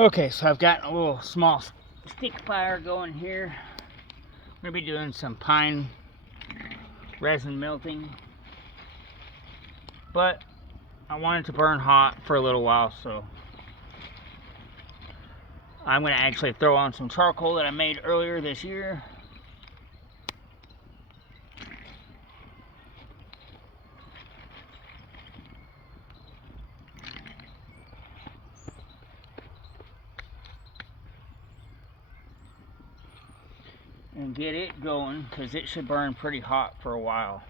Okay, so I've got a little small stick fire going here. I'm going to be doing some pine resin melting. But I want it to burn hot for a little while, so I'm going to actually throw on some charcoal that I made earlier this year. And get it going, because it should burn pretty hot for a while.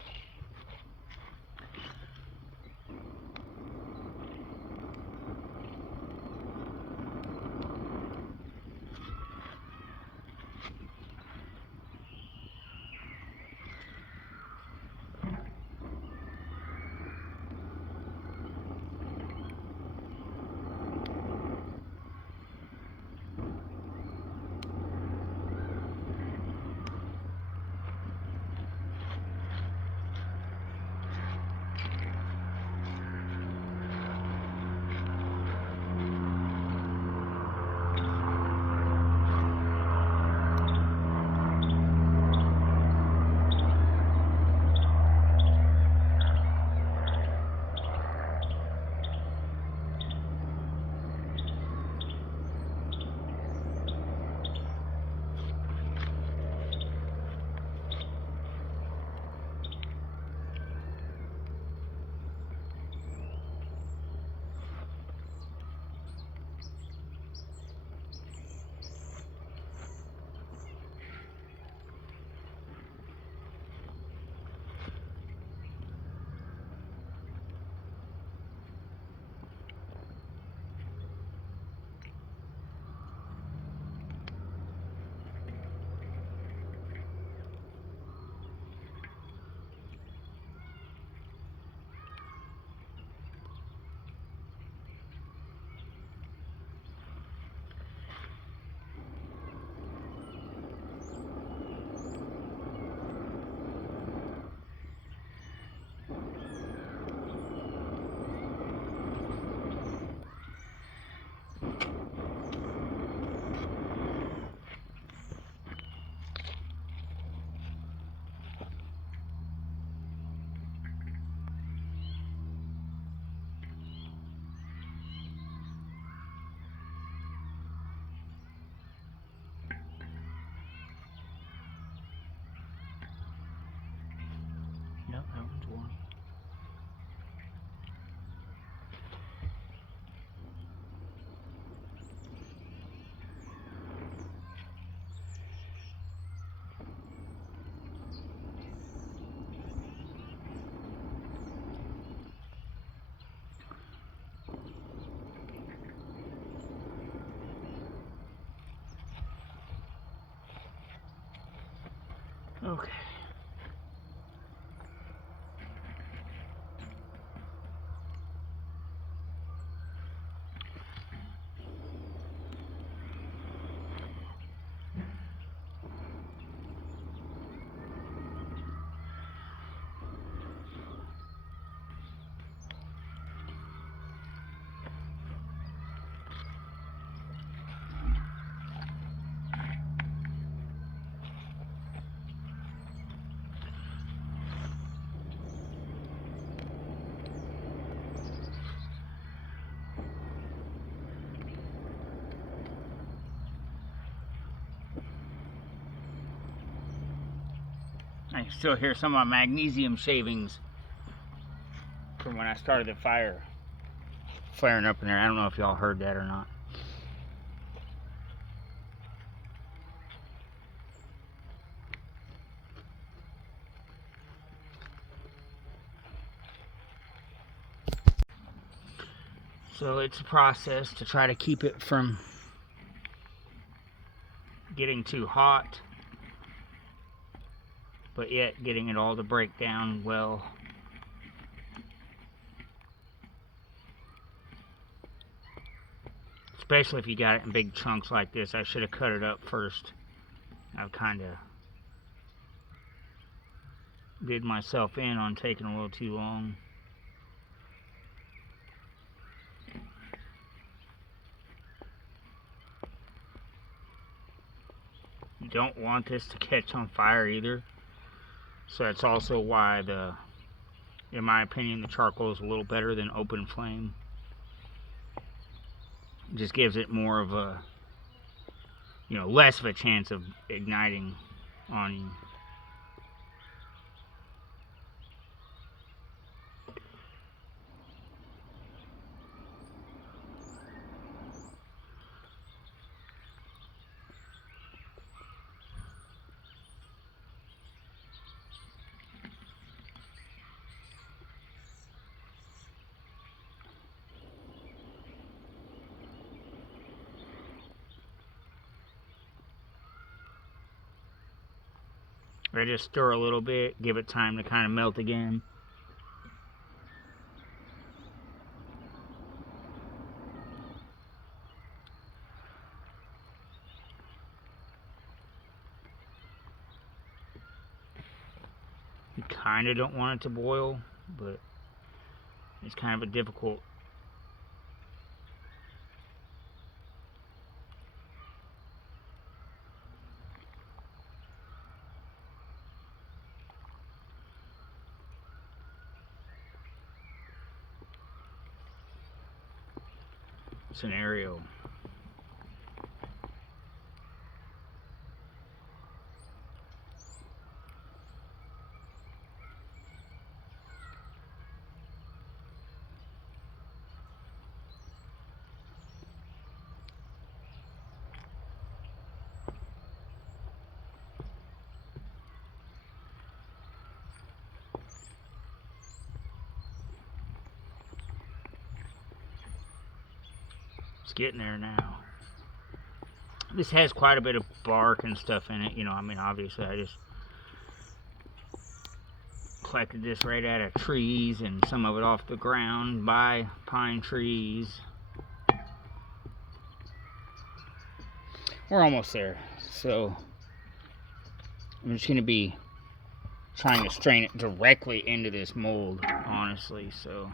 Yep, that one's warm. Okay. I can still hear some of my magnesium shavings from when I started the fire flaring up in there. I don't know if y'all heard that or not. So it's a process to try to keep it from getting too hot, but yet getting it all to break down well. Especially if you got it in big chunks like this. I should have cut it up first. I've kind of did myself in on taking a little too long. don't want this to catch on fire either. So that's also why in my opinion, the charcoal is a little better than open flame. It just gives it more of a, less of a chance of igniting on you. I just stir a little bit, give it time to kind of melt again. You kind of don't want it to boil, but it's kind of a difficult scenario. It's getting there now. This has quite a bit of bark and stuff in it, I mean, obviously I just collected this right out of trees and some of it off the ground by pine trees. We're almost there, so I'm just going to be trying to strain it directly into this mold, honestly, so...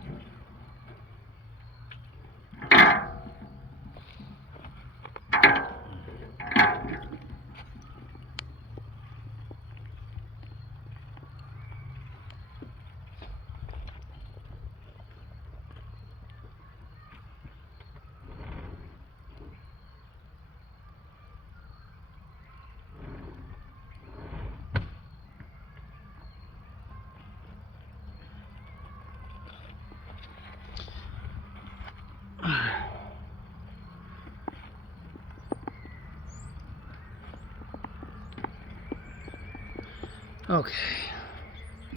Okay.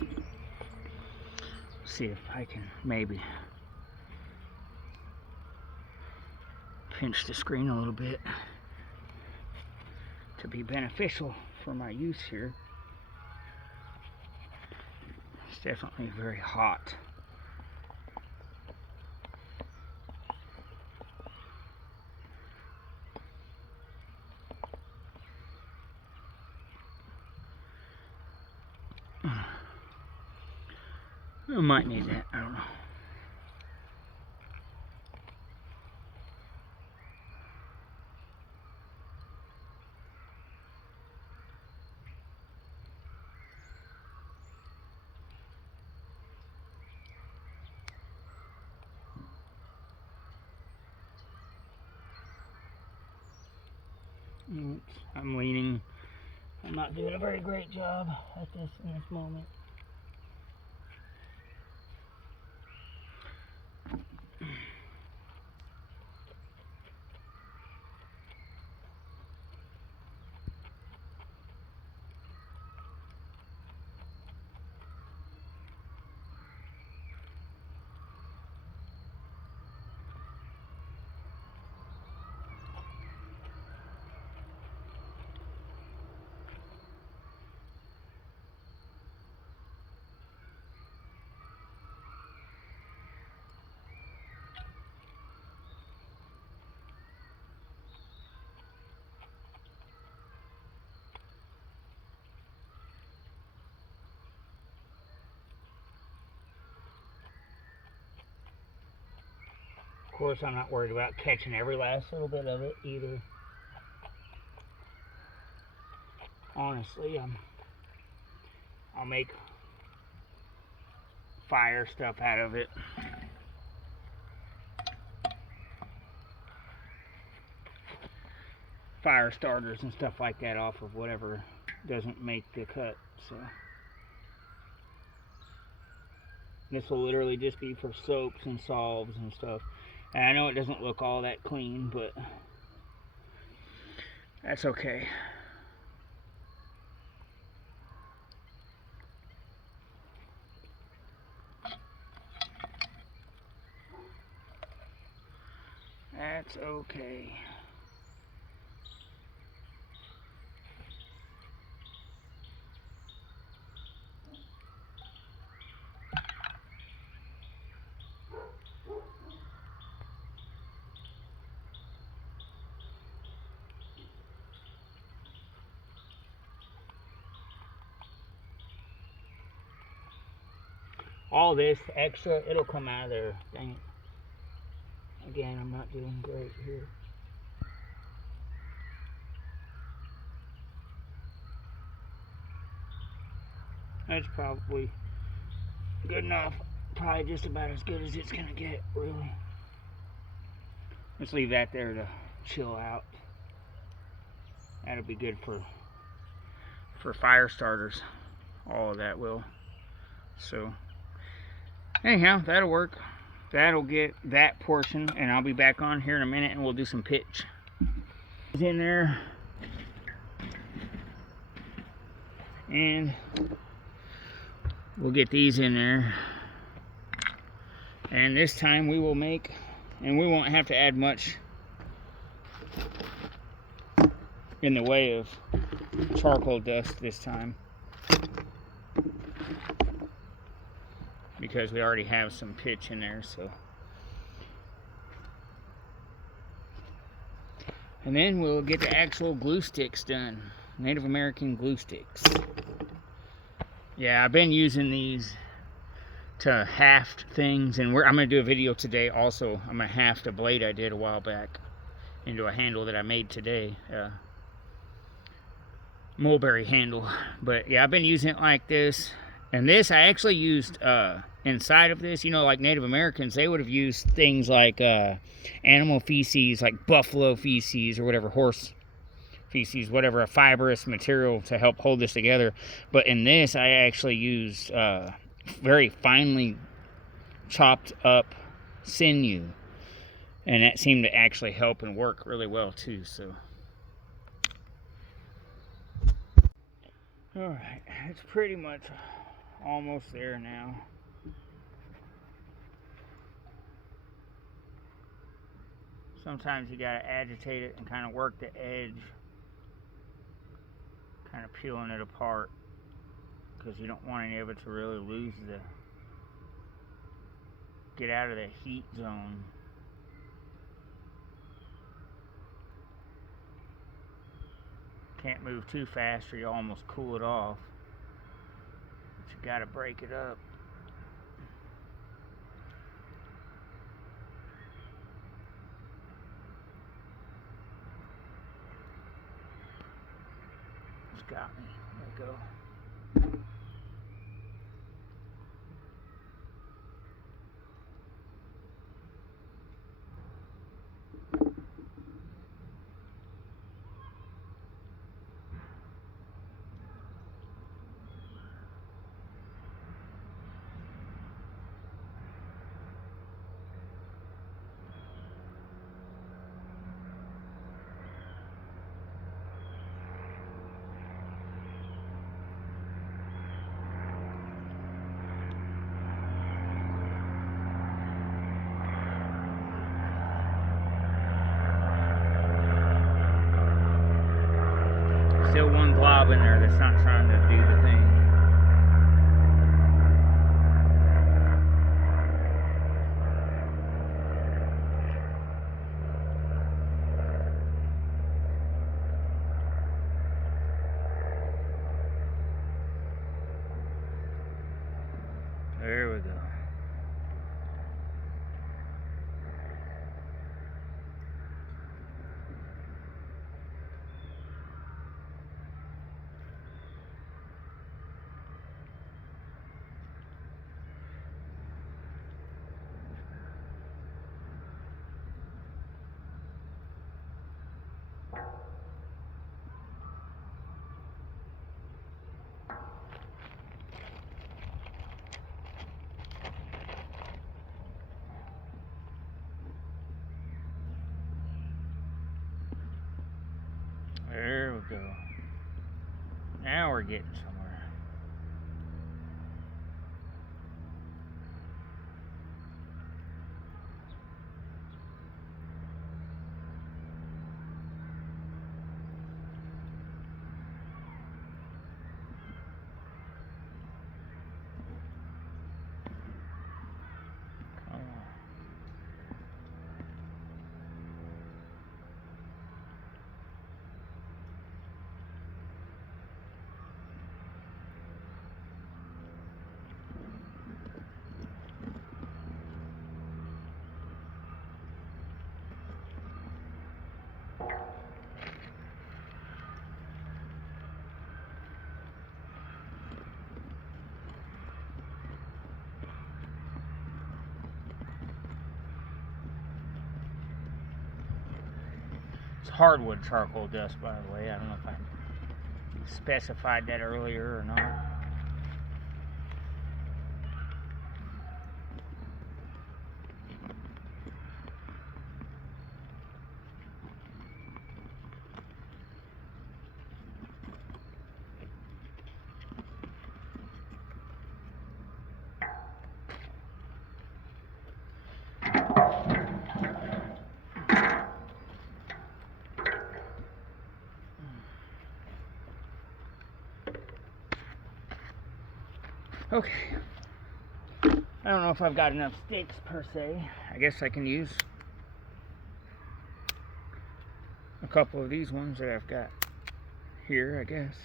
Let's see if I can maybe pinch the screen a little bit to be beneficial for my use here. It's definitely very hot. I might need that, I don't know. Oops, I'm leaning. I'm not doing a very great job at this in this moment. Of course, I'm not worried about catching every last little bit of it either. honestly, I'll make fire stuff out of it. Fire starters and stuff like that off of whatever doesn't make the cut. So this will literally just be for soaps and salves and stuff. And I know it doesn't look all that clean, but that's okay. That's okay. All this extra, it'll come out of there. Dang it. Again, I'm not doing great here. That's probably good enough. Probably just about as good as it's gonna get, really. Let's leave that there to chill out. That'll be good for fire starters. All of that will. So anyhow, that'll work. That'll get that portion, and I'll be back on here in a minute and we'll do some pitch. It's in there. And we'll get these in there. And this time we will make, and we won't have to add much in the way of charcoal dust this time, because we already have some pitch in there. So, and then we'll get the actual glue sticks done. Native American glue sticks. Yeah, I've been using these to haft things, and I'm going to do a video today also. I'm going to haft a blade I did a while back into a handle that I made today. Mulberry handle. But yeah, I've been using it like this. And this I actually used inside of this. You know, like Native Americans, they would have used things like animal feces, like buffalo feces or whatever, horse feces, whatever, a fibrous material to help hold this together. But in this, I actually used very finely chopped up sinew, and that seemed to actually help and work really well too. So all right, it's pretty much almost there now. Sometimes you gotta agitate it and kind of work the edge, kind of peeling it apart, because you don't want any of it to really get out of the heat zone. Can't move too fast or you almost cool it off, but you gotta break it up. It's got me. There we go. Still one glob in there that's not trying to do the thing. There we go. There we go. Now we're getting somewhere. Come on. It's hardwood charcoal dust, by the way. I don't know if I specified that earlier or not. Okay. I don't know if I've got enough sticks per se. I guess I can use a couple of these ones that I've got here, I guess.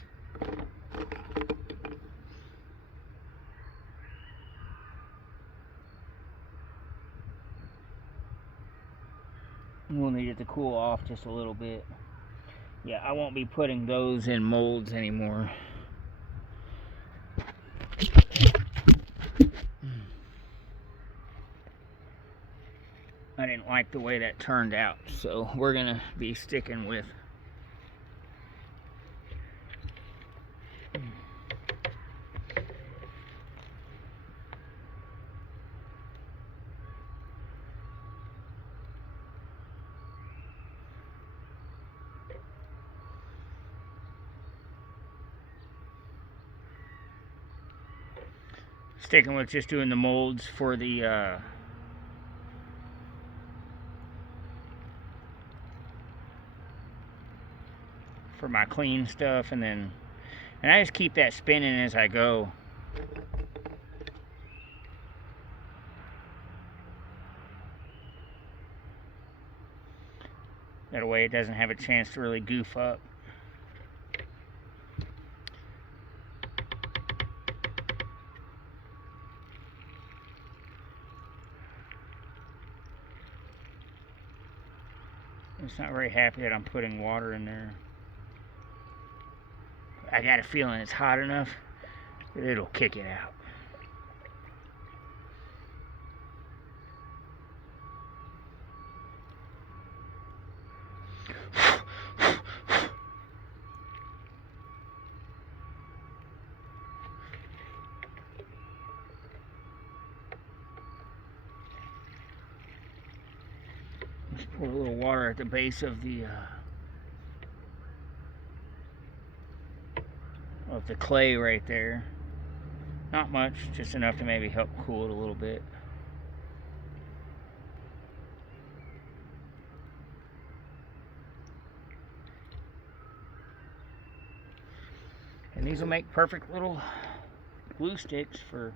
We'll need it to cool off just a little bit. Yeah, I won't be putting those in molds anymore. I didn't like the way that turned out, so we're gonna be sticking with just doing the molds for the for my clean stuff, and I just keep that spinning as I go. That way it doesn't have a chance to really goof up. I'm just not very happy that I'm putting water in there. I got a feeling it's hot enough that it'll kick it out. Just pour a little water at the base of the clay right there. Not much, just enough to maybe help cool it a little bit. And these will make perfect little glue sticks for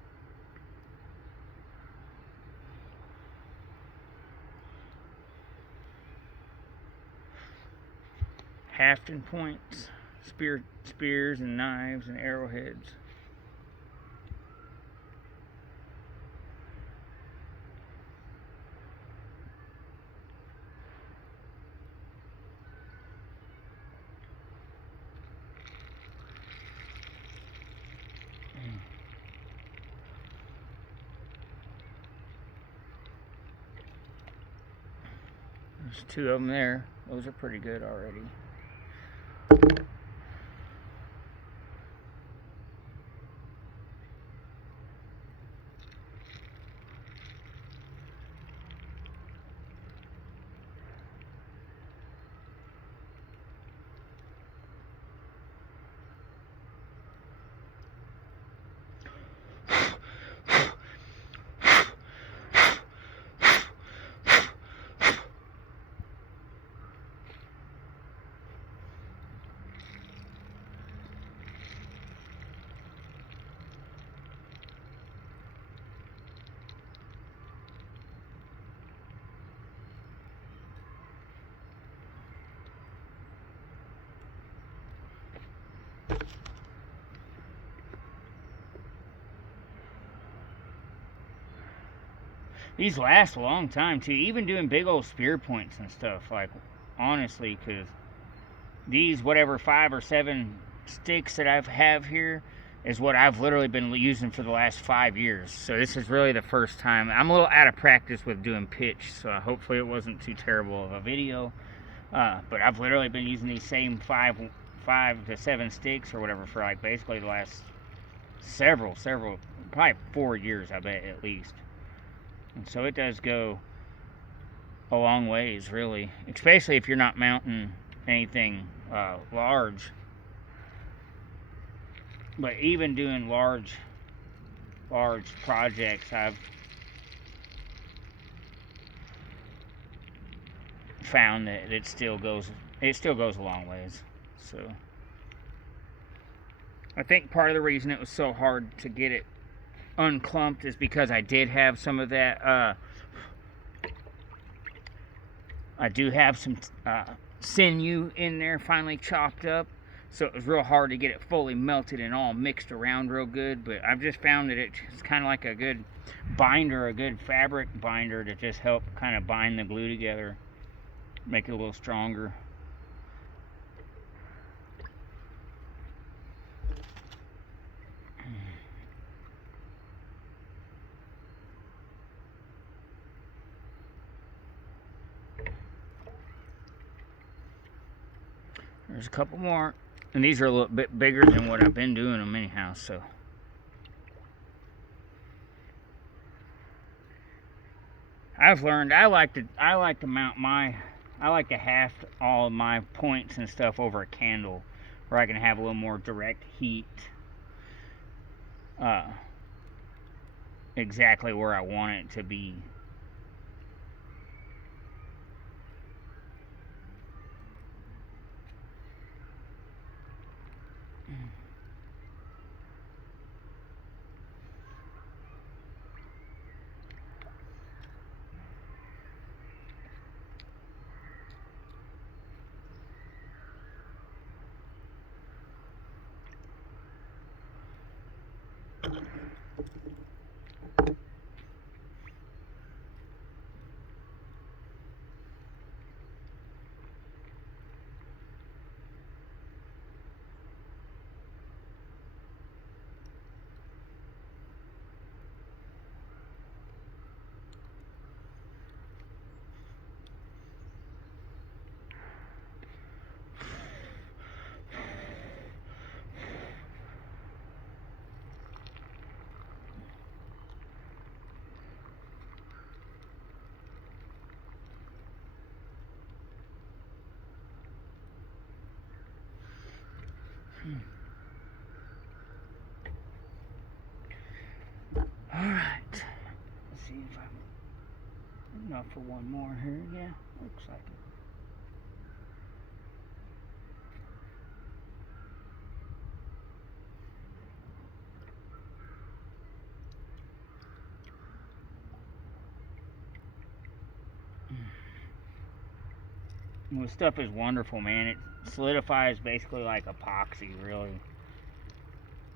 hafting points, spears and knives and arrowheads. There's two of them there. Those are pretty good already. These last a long time too, even doing big old spear points and stuff, like, honestly, because these whatever 5 or 7 sticks that I have here is what I've literally been using for the last 5 years. So this is really the first time. I'm a little out of practice with doing pitch, so hopefully it wasn't too terrible of a video. But I've literally been using these same 5 to 7 sticks or whatever for like basically the last several, probably 4 years, I bet, at least. And so it does go a long ways, really, especially if you're not mounting anything large. But even doing large projects, I've found that it still goes a long ways. So I think part of the reason it was so hard to get it unclumped is because I did have some of that I do have some sinew in there finally chopped up, so it was real hard to get it fully melted and all mixed around real good. But I've just found that it's kind of like a good binder, a good fabric binder to just help kind of bind the glue together, make it a little stronger. There's a couple more, and these are a little bit bigger than what I've been doing them anyhow, so. I've learned I like to haft all of my points and stuff over a candle where I can have a little more direct heat exactly where I want it to be. Alright, let's see if I'm enough for one more here. Yeah, looks like it. Well, this stuff is wonderful, man. It solidifies basically like epoxy, really.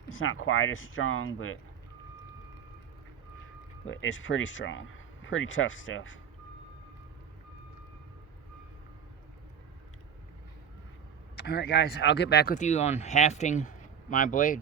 It's not quite as strong, but it's pretty strong. Pretty tough stuff. Alright guys, I'll get back with you on hafting my blade.